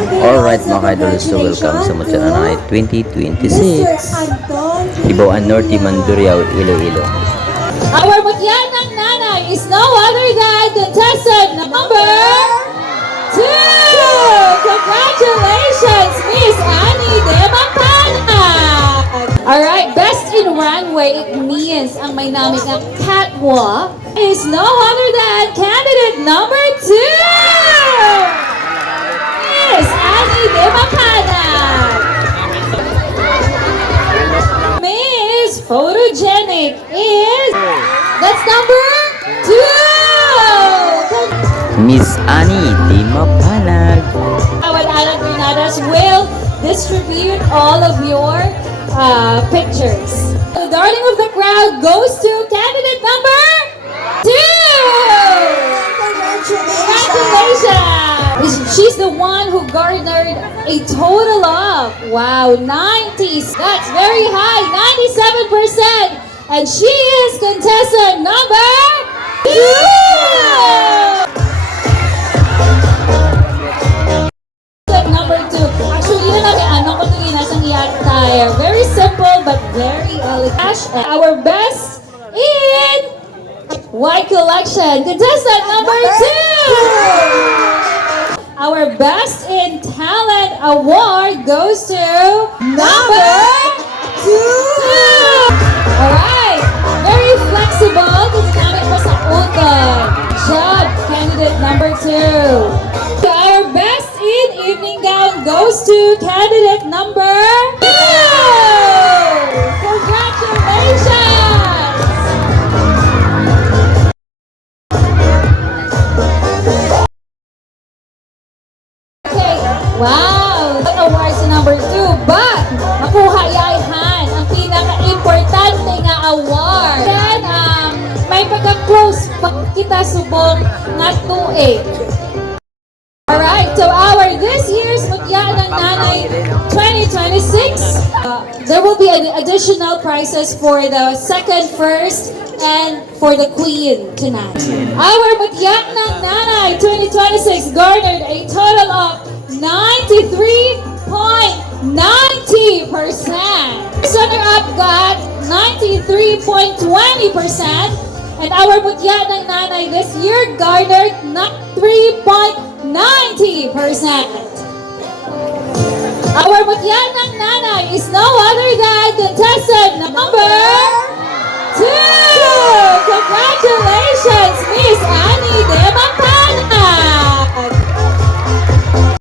Alright mga ka-idol, so welcome sa Mutya Nanay 2026 Ibawan Norte, Mandurriao, Iloilo. Our Mutya ng Nanay is no other than contestant number 2! Congratulations, Miss Annie De Macana! Alright, best in runway, it means ang may namin ang catwalk is no other than candidate number 2! Miss Annie De Macana! Miss Photogenic is... That's number 2! Miss Annie Di Mapanag. Our Alan Granadas will distribute all of your pictures. The darling of the crowd goes to candidate number 2! Congratulations! She's the one who garnered a total of, wow, 90s. That's very high, 97%. And she is contestant number 2! Number 2. Actually, yun ang ano ko tingin nasang i-attire. Very simple but very elegant. Our best in white collection. Contestant number 2! Our best in talent award goes to number 2! Alright. Very flexible. Ginamit mo sa utot. Job, candidate number 2. Our best in evening gown goes to candidate number 2! Congratulations! Okay, wow! That awards si number 2, but makuha yahan ang pinaka-importante nga award. Then, may pagka-close pag kita subong nga 2A. Alright, so our this year's Mutya ng Nanay 2026, there will be additional prizes for the second, first, and for the queen tonight. Our Mutya ng Nanay 2026 garnered a total of 93.90%. Runner-up got 93.20%. And our Mutya ng Nanay this year garnered 3.90%. Our Mutya ng Nanay is no other than contestant number 2! Congratulations, Miss Annie De Macana!